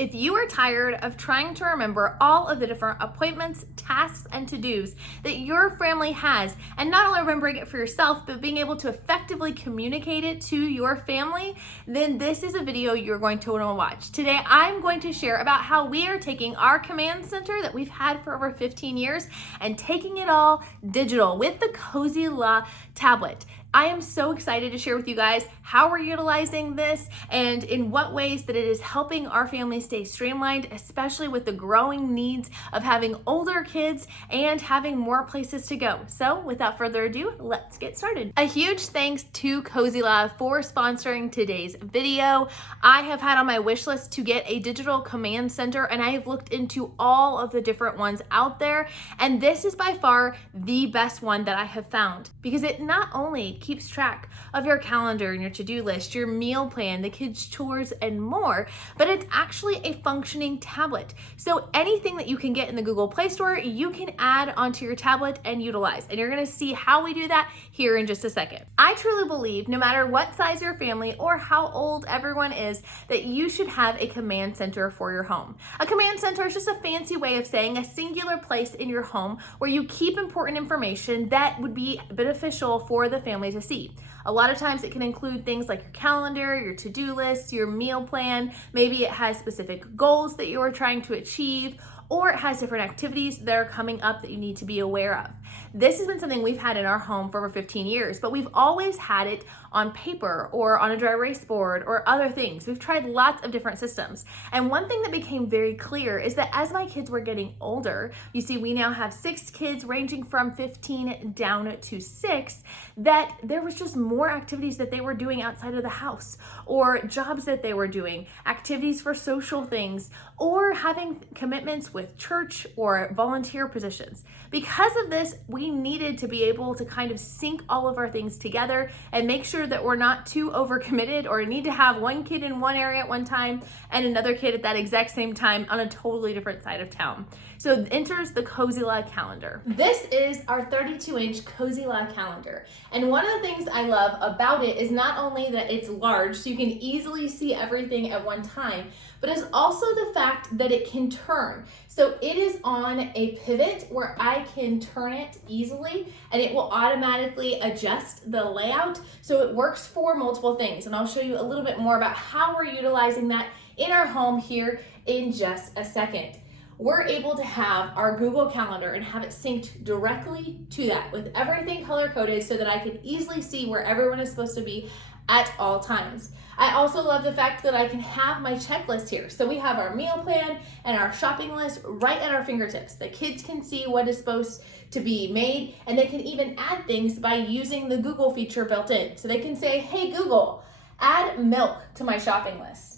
If you are tired of trying to remember all of the different appointments, tasks, and to-dos that your family has, and not only remembering it for yourself, but being able to effectively communicate it to your family, then this is a video you're going to want to watch. Today, I'm going to share about how we are taking our command center that we've had for over 15 years and taking it all digital with the Cozyla tablet. I am so excited to share with you guys how we're utilizing this and in what ways that it is helping our family stay streamlined, especially with the growing needs of having older kids and having more places to go. So without further ado, let's get started. A huge thanks to Cozyla for sponsoring today's video. I have had on my wish list to get a digital command center, and I have looked into all of the different ones out there, and this is by far the best one that I have found because it not only keeps track of your calendar and your to-do list, your meal plan, the kids' chores, and more, but it's actually a functioning tablet. So anything that you can get in the Google Play Store, you can add onto your tablet and utilize. And you're gonna see how we do that here in just a second. I truly believe no matter what size your family or how old everyone is, that you should have a command center for your home. A command center is just a fancy way of saying a singular place in your home where you keep important information that would be beneficial for the family to see. A lot of times it can include things like your calendar, your to-do list, your meal plan. Maybe it has specific goals that you are trying to achieve, or it has different activities that are coming up that you need to be aware of. This has been something we've had in our home for over 15 years, but we've always had it on paper or on a dry erase board or other things. We've tried lots of different systems. And one thing that became very clear is that as my kids were getting older, you see we now have 6 kids ranging from 15 down to 6, that there was just more activities that they were doing outside of the house, or jobs that they were doing, activities for social things, or having commitments with church or volunteer positions. Because of this, we needed to be able to kind of sync all of our things together and make sure that we're not too overcommitted or need to have one kid in one area at one time and another kid at that exact same time on a totally different side of town. So enters the Cozyla calendar. This is our 32-inch Cozyla calendar. And one of the things I love about it is not only that it's large, so you can easily see everything at one time, but it's also the fact that it can turn. So it is on a pivot where I can turn it easily and it will automatically adjust the layout. So it works for multiple things. And I'll show you a little bit more about how we're utilizing that in our home here in just a second. We're able to have our Google Calendar and have it synced directly to that with everything color-coded so that I can easily see where everyone is supposed to be at all times. I also love the fact that I can have my checklist here. So we have our meal plan and our shopping list right at our fingertips. The kids can see what is supposed to be made, and they can even add things by using the Google feature built in. So they can say, hey Google, add milk to my shopping list.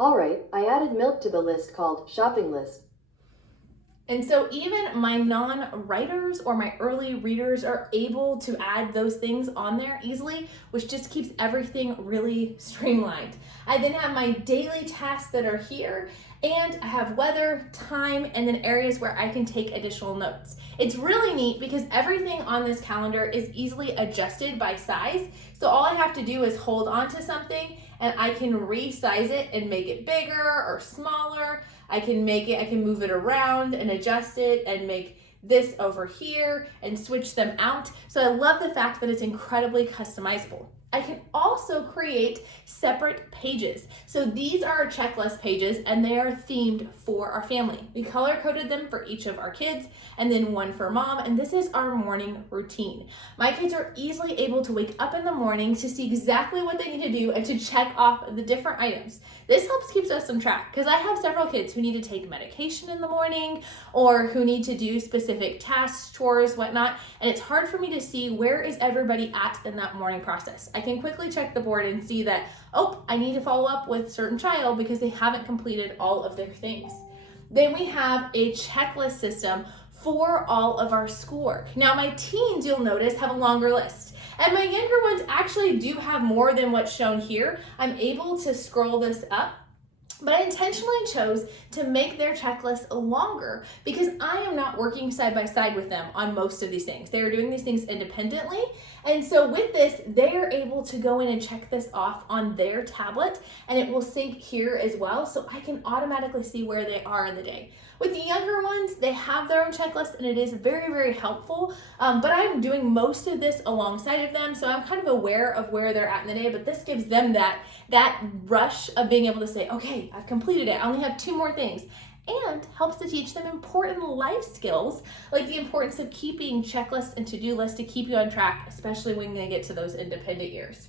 All right, I added milk to the list called shopping list. And so even my non-writers or my early readers are able to add those things on there easily, which just keeps everything really streamlined. I then have my daily tasks that are here, and I have weather, time, and then areas where I can take additional notes. It's really neat because everything on this calendar is easily adjusted by size. So all I have to do is hold on to something and I can resize it and make it bigger or smaller. I can move it around and adjust it and make this over here and switch them out. So I love the fact that it's incredibly customizable. I can also create separate pages. So these are our checklist pages and they are themed for our family. We color-coded them for each of our kids and then one for mom, and this is our morning routine. My kids are easily able to wake up in the morning to see exactly what they need to do and to check off the different items. This helps keep us on track because I have several kids who need to take medication in the morning or who need to do specific tasks, chores, whatnot, and it's hard for me to see where is everybody at in that morning process. I can quickly check the board and see that, oh, I need to follow up with a certain child because they haven't completed all of their things. Then we have a checklist system for all of our schoolwork. Now my teens, you'll notice, have a longer list. And my younger ones actually do have more than what's shown here. I'm able to scroll this up But I intentionally chose to make their checklist longer because I am not working side by side with them on most of these things. They are doing these things independently. And so with this, they are able to go in and check this off on their tablet, and it will sync here as well. So I can automatically see where they are in the day. With the younger ones, they have their own checklist, and it is very, very helpful. But I'm doing most of this alongside of them, so I'm kind of aware of where they're at in the day, but this gives them that rush of being able to say, okay, I've completed it. I only have 2 more things. And helps to teach them important life skills, like the importance of keeping checklists and to-do lists to keep you on track, especially when they get to those independent years.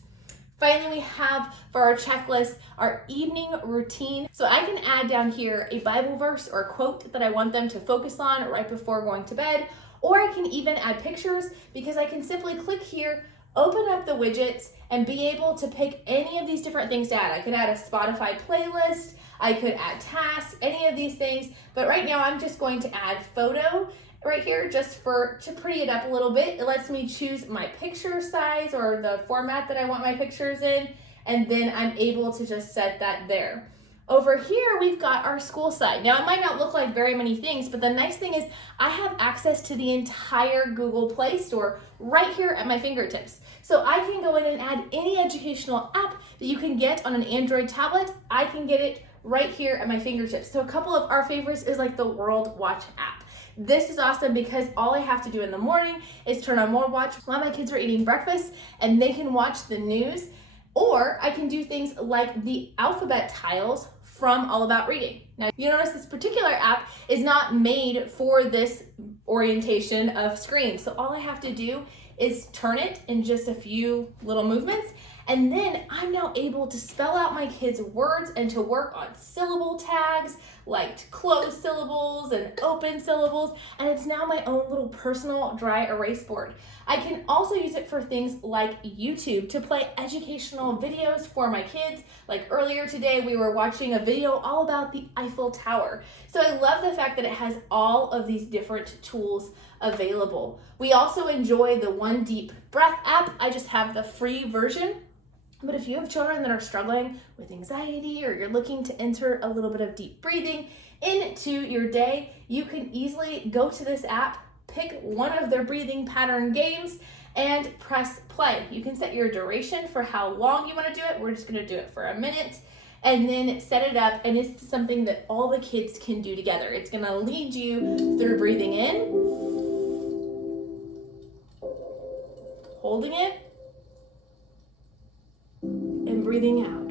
Finally, we have for our checklist, our evening routine. So I can add down here a Bible verse or a quote that I want them to focus on right before going to bed, or I can even add pictures because I can simply click here, open up the widgets, and be able to pick any of these different things to add. I can add a Spotify playlist, I could add tasks, any of these things, but right now I'm just going to add photo right here just to pretty it up a little bit. It lets me choose my picture size or the format that I want my pictures in, and then I'm able to just set that there. Over here, we've got our school side. Now, it might not look like very many things, but the nice thing is I have access to the entire Google Play Store right here at my fingertips. So I can go in and add any educational app that you can get on an Android tablet. I can get it right here at my fingertips. So a couple of our favorites is like the World Watch app. This is awesome because all I have to do in the morning is turn on World Watch while my kids are eating breakfast, and they can watch the news. Or I can do things like the alphabet tiles from All About Reading. Now, you notice this particular app is not made for this orientation of screen. So all I have to do is turn it in just a few little movements, and then I'm now able to spell out my kids' words and to work on syllable tags, like closed syllables and open syllables, and it's now my own little personal dry erase board. I can also use it for things like YouTube to play educational videos for my kids. Like earlier today, we were watching a video all about the Eiffel Tower. So I love the fact that it has all of these different tools available. We also enjoy the One Deep Breath app. I just have the free version. But if you have children that are struggling with anxiety, or you're looking to enter a little bit of deep breathing into your day, you can easily go to this app, pick one of their breathing pattern games, and press play. You can set your duration for how long you want to do it. We're just going to do it for a minute, and then set it up, and it's something that all the kids can do together. It's going to lead you through breathing in, holding it, and breathing out.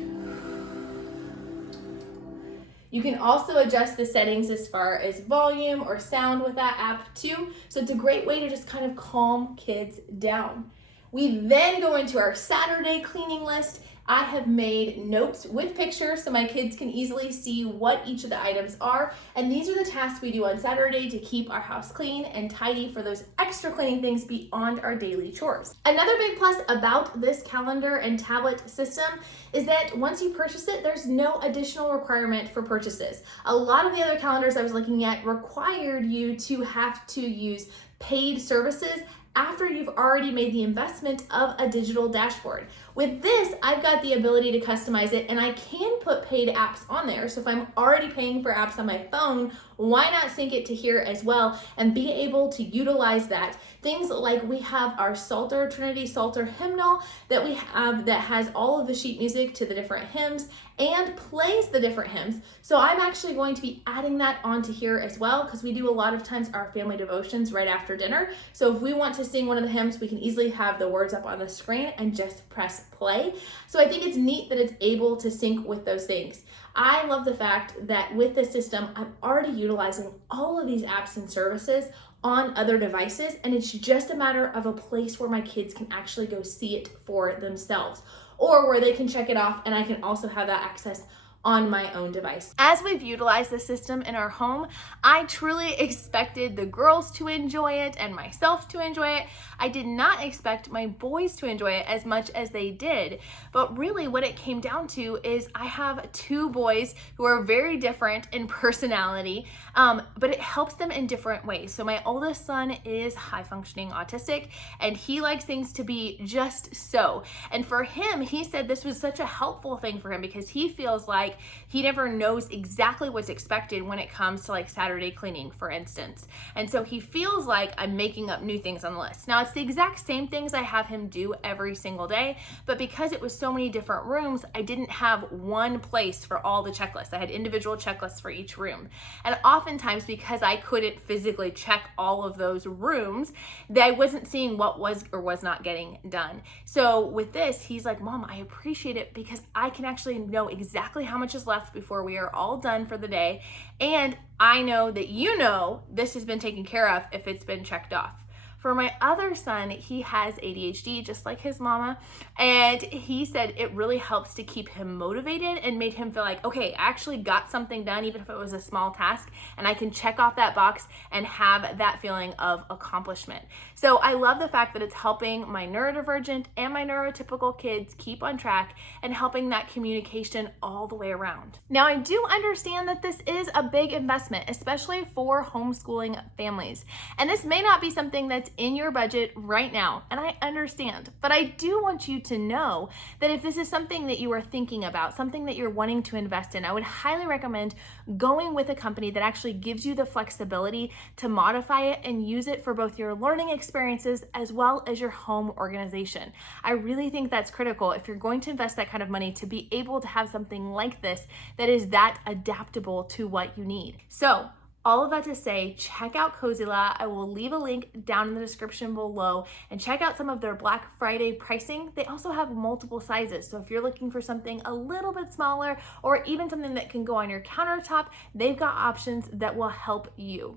You can also adjust the settings as far as volume or sound with that app too. So it's a great way to just kind of calm kids down. We then go into our Saturday cleaning list. I have made notes with pictures so my kids can easily see what each of the items are. And these are the tasks we do on Saturday to keep our house clean and tidy for those extra cleaning things beyond our daily chores. Another big plus about this calendar and tablet system is that once you purchase it, there's no additional requirement for purchases. A lot of the other calendars I was looking at required you to have to use paid services after you've already made the investment of a digital dashboard. With this, I've got the ability to customize it, and I can put paid apps on there. So if I'm already paying for apps on my phone, why not sync it to here as well and be able to utilize that? Things like we have our Psalter, Trinity Psalter hymnal that we have that has all of the sheet music to the different hymns and plays the different hymns. So I'm actually going to be adding that onto here as well, because we do a lot of times our family devotions right after dinner. So if we want to sing one of the hymns, we can easily have the words up on the screen and just press play. So I think it's neat that it's able to sync with those things. I love the fact that with this system, I'm already utilizing all of these apps and services on other devices, and it's just a matter of a place where my kids can actually go see it for themselves, or where they can check it off and I can also have that access on my own device. As we've utilized the system in our home, I truly expected the girls to enjoy it and myself to enjoy it. I did not expect my boys to enjoy it as much as they did. But really what it came down to is I have 2 boys who are very different in personality, but it helps them in different ways. So my oldest son is high functioning autistic, and he likes things to be just so. And for him, he said this was such a helpful thing for him because he feels like like he never knows exactly what's expected when it comes to like Saturday cleaning, for instance. And so he feels like I'm making up new things on the list. Now, it's the exact same things I have him do every single day, but because it was so many different rooms, I didn't have one place for all the checklists. I had individual checklists for each room. And oftentimes, because I couldn't physically check all of those rooms, that I wasn't seeing what was or was not getting done. So with this, he's like, Mom, I appreciate it because I can actually know exactly how much is left before we are all done for the day. And I know that you know this has been taken care of if it's been checked off. For my other son, he has ADHD just like his mama, and he said it really helps to keep him motivated and made him feel like, okay, I actually got something done, even if it was a small task, and I can check off that box and have that feeling of accomplishment. So I love the fact that it's helping my neurodivergent and my neurotypical kids keep on track and helping that communication all the way around. Now, I do understand that this is a big investment, especially for homeschooling families, and this may not be something that's in your budget right now, and I understand, but I do want you to know that if this is something that you are thinking about, something that you're wanting to invest in, I would highly recommend going with a company that actually gives you the flexibility to modify it and use it for both your learning experiences as well as your home organization. I really think that's critical if you're going to invest that kind of money, to be able to have something like this that is that adaptable to what you need. So all of that to say, check out Cozyla. I will leave a link down in the description below, and check out some of their Black Friday pricing. They also have multiple sizes. So if you're looking for something a little bit smaller or even something that can go on your countertop, they've got options that will help you.